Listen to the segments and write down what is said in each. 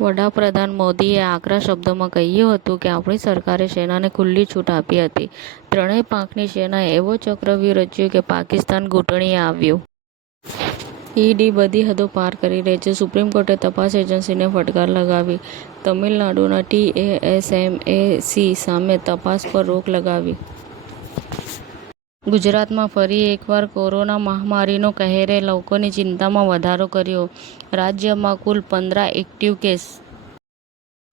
વડાપ્રધાન મોદીએ આકરા શબ્દોમાં કહ્યું હતું કે આપણી સરકારે સેનાને ખુલ્લી છૂટ આપી હતી. ત્રણેય પાંખની સેનાએ એવો ચક્રવ્યૂહ રચ્યો કે પાકિસ્તાન ઘૂંટણિયે આવ્યું. ઈડી બધી હદો પાર કરી રહી છે. સુપ્રીમ કોર્ટે તપાસ એજન્સીને ફટકાર લગાવી. તમિલનાડુના TASMAC સામે તપાસ પર રોક લગાવી. ગુજરાતમાં ફરી એકવાર કોરોના મહામારીનો કહેરે લોકોની ચિંતામાં વધારો કર્યો. રાજ્યમાં કુલ 15 એક્ટિવ કેસ.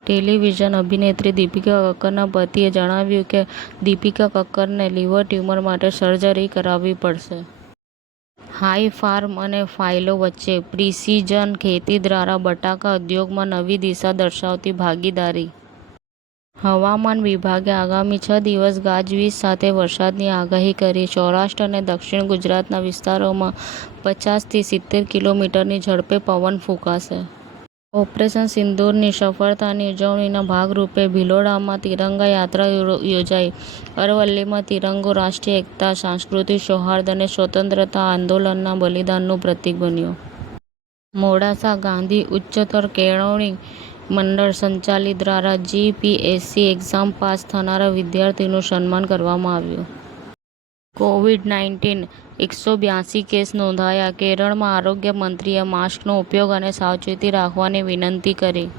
ટેલિવિઝન અભિનેત્રી દીપિકા કક્કરના પતિએ જણાવ્યું કે દીપિકા કક્કરને લીવર ટ્યુમર માટે સર્જરી કરાવવી પડશે. હાઈ ફાર્મ અને ફાઇલો વચ્ચે પ્રિસિઝન ખેતી દ્વારા બટાકા ઉદ્યોગમાં નવી દિશા દર્શાવતી ભાગીદારી. હવામાન વિભાગે આગામી 6 દિવસ ગાજવીજ સાથે વરસાદની આગાહી કરી. સૌરાષ્ટ્ર અને દક્ષિણ ગુજરાતના વિસ્તારોમાં 50 થી 70 કિલોમીટરની ઝડપે પવન ફૂંકાશે. ઓપરેશન સિંદૂરની સફળતાની ઉજવણીના ભાગરૂપે ભિલોડામાં તિરંગા યાત્રા યોજાઈ. અરવલ્લીમાં તિરંગો રાષ્ટ્રીય એકતા, સાંસ્કૃતિક સૌહાર્દ અને સ્વતંત્રતા આંદોલનના બલિદાનનું પ્રતીક બન્યો. મોડાસા ગાંધી ઉચ્ચતર કેળવણી મંડળ સંચાલિત દ્વારા GPSC એક્ઝામ પાસ થનારા વિદ્યાર્થીનું સન્માન કરવામાં આવ્યું. કોવિડ-19 182 કેસ નોંધાયા. કેરળમાં આરોગ્ય મંત્રીએ માસ્કનો ઉપયોગ અને સાવચેતી રાખવાની વિનંતી કરી.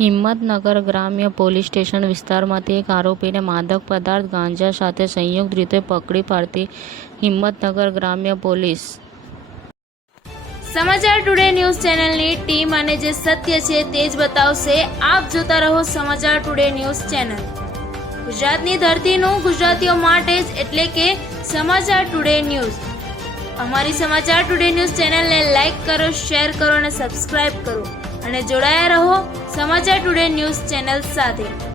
હિંમતનગર ગ્રામ્ય પોલીસ સ્ટેશન વિસ્તારમાંથી એક આરોપીને માદક પદાર્થ ગાંજા સાથે સંયુક્ત રીતે પકડી પાડતી હિંમતનગર ગ્રામ્ય પોલીસ. સમાચાર ટુડે ન્યૂઝ ચેનલની ટીમ અને જે સત્ય છે તે જ બતાવશે. આપ જોતા રહો સમાચાર ટુડે ન્યૂઝ ચેનલ. ગુજરાતની ધરતીનું ગુજરાતીઓ માટે જ, એટલે કે સમાચાર ટુડે ન્યૂઝ. અમારી સમાચાર ટુડે ન્યૂઝ ચેનલને લાઈક કરો, શેર કરો અને સબસ્ક્રાઇબ કરો અને જોડાયા રહો સમાચાર ટુડે ન્યૂઝ ચેનલ સાથે.